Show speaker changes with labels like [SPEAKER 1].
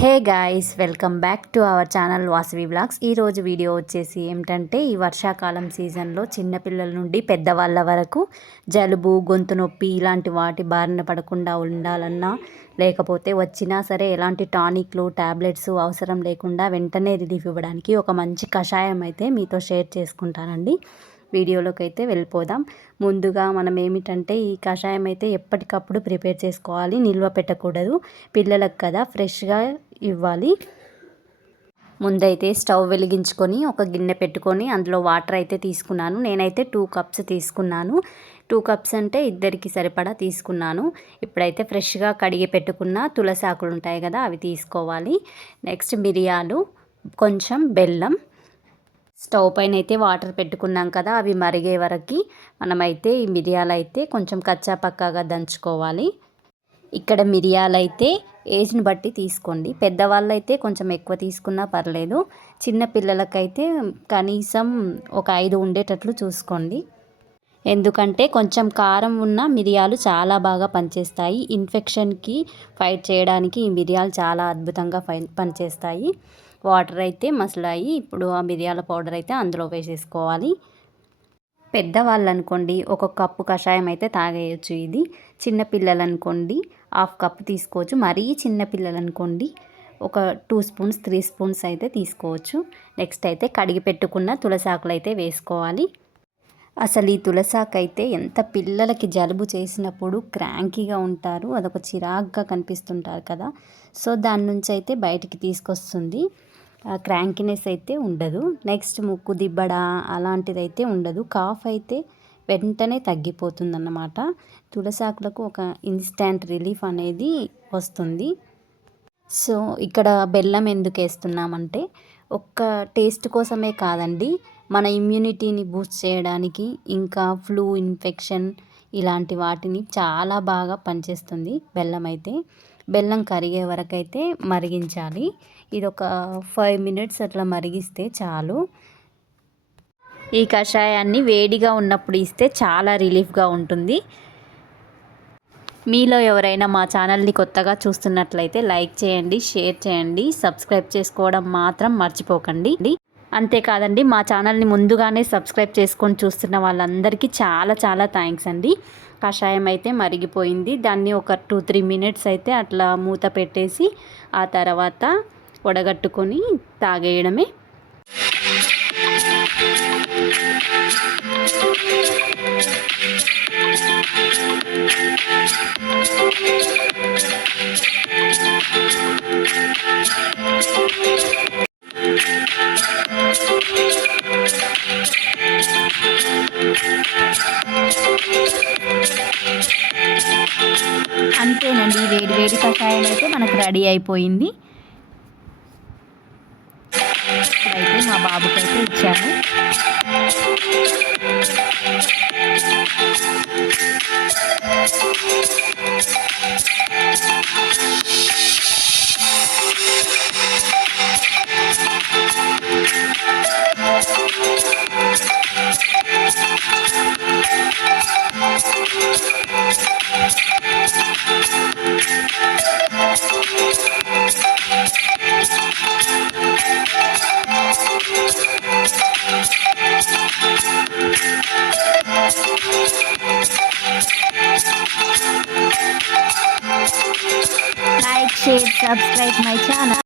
[SPEAKER 1] Hey guys welcome back to our channel Vasavi blogs ఈరోజు video వచ్చేసి ఏమిటంటే ఈ వర్షాకాలం సీజన్లో చిన్నపిల్లల నుండి పెద్దవాళ్ళ వరకు జలుబు గొంతు నొప్పి ఇలాంటి వాటి బారిన పడకుండా ఉండాలన్నా లేకపోతే వచ్చినా సరే ఎలాంటి టానిక్లు ట్యాబ్లెట్స్ అవసరం లేకుండా వెంటనే రిలీఫ్ ఇవ్వడానికి ఒక మంచి కషాయం అయితే మీతో షేర్ చేసుకుంటానండి వీడియోలోకి అయితే వెళ్ళిపోదాం ముందుగా మనం ఏమిటంటే ఈ కషాయం అయితే ఎప్పటికప్పుడు ప్రిపేర్ చేసుకోవాలి నిల్వ పెట్టకూడదు పిల్లలకు కదా ఫ్రెష్గా ఇవ్వాలి ముందైతే స్టవ్ వెలిగించుకొని ఒక గిన్నె పెట్టుకొని అందులో వాటర్ అయితే తీసుకున్నాను నేనైతే టూ కప్స్ తీసుకున్నాను టూ కప్స్ అంటే ఇద్దరికి సరిపడా తీసుకున్నాను ఇప్పుడైతే ఫ్రెష్గా కడిగి పెట్టుకున్న తులసాకులు ఉంటాయి కదా అవి తీసుకోవాలి నెక్స్ట్ మిరియాలు కొంచెం బెల్లం స్టవ్ పైన అయితే వాటర్ పెట్టుకున్నాం కదా అవి మరిగే వరకు మనమైతే ఈ మిరియాలు అయితే కొంచెం కచ్చా పక్కాగా దంచుకోవాలి ఇక్కడ మిరియాలు అయితే ఏజ్ని బట్టి తీసుకోండి పెద్దవాళ్ళు అయితే కొంచెం ఎక్కువ తీసుకున్నా పర్లేదు చిన్న పిల్లలకైతే కనీసం ఒక ఐదు ఉండేటట్లు చూసుకోండి ఎందుకంటే కొంచెం కారం ఉన్న మిరియాలు చాలా బాగా పనిచేస్తాయి ఇన్ఫెక్షన్కి ఫైట్ చేయడానికి ఈ మిరియాలు చాలా అద్భుతంగా పనిచేస్తాయి వాటర్ అయితే మసలాయి ఇప్పుడు ఆ మిరియాల పౌడర్ అయితే అందులో వేసేసుకోవాలి పెద్దవాళ్ళు అనుకోండి ఒక కప్పు కషాయం అయితే తాగేయచ్చు ఇది చిన్నపిల్లలు అనుకోండి హాఫ్ కప్ తీసుకోవచ్చు మరీ చిన్నపిల్లలు అనుకోండి ఒక టూ స్పూన్స్ త్రీ స్పూన్స్ అయితే తీసుకోవచ్చు నెక్స్ట్ అయితే కడిగి పెట్టుకున్న తులసాకులు అయితే వేసుకోవాలి అసలు ఈ తులసాకు అయితే ఎంత పిల్లలకి జలుబు చేసినప్పుడు క్రాంకీగా ఉంటారు అదొక చిరాగ్గా కనిపిస్తుంటారు కదా సో దాని నుంచి అయితే బయటికి తీసుకొస్తుంది క్రాంకినెస్ అయితే ఉండదు నెక్స్ట్ ముక్కు దిబ్బడ అలాంటిదైతే ఉండదు కాఫ్ అయితే వెంటనే తగ్గిపోతుందన్నమాట తులసాకులకు ఒక ఇన్స్టాంట్ రిలీఫ్ అనేది వస్తుంది సో ఇక్కడ బెల్లం ఎందుకు వేస్తున్నామంటే ఒక్క టేస్ట్ కోసమే కాదండి మన ఇమ్యూనిటీని బూస్ట్ చేయడానికి ఇంకా ఫ్లూ ఇన్ఫెక్షన్ ఇలాంటి వాటిని చాలా బాగా పనిచేస్తుంది బెల్లం అయితే బెల్లం కరిగే వరకైతే మరిగించాలి ఇది ఒక ఫైవ్ మినిట్స్ అట్లా మరిగిస్తే చాలు ఈ కషాయాన్ని వేడిగా ఉన్నప్పుడు ఇస్తే చాలా రిలీఫ్గా ఉంటుంది మీలో ఎవరైనా మా ఛానల్ని కొత్తగా చూస్తున్నట్లయితే లైక్ చేయండి షేర్ చేయండి సబ్స్క్రైబ్ చేసుకోవడం మాత్రం మర్చిపోకండి అంతేకాదండి మా ఛానల్ని ముందుగానే సబ్స్క్రైబ్ చేసుకొని చూస్తున్న వాళ్ళందరికీ చాలా చాలా థ్యాంక్స్ అండి కషాయం అయితే మరిగిపోయింది దాన్ని ఒక టూ త్రీ మినిట్స్ అయితే అట్లా మూత పెట్టేసి ఆ తర్వాత వడగట్టుకొని తాగేయడమే అంతేనండి వేడి వేడి కషాయం అయితే మనకు రెడీ అయిపోయింది అయితే మా బాబుకైతే ఇచ్చాను Like, share, subscribe my channel.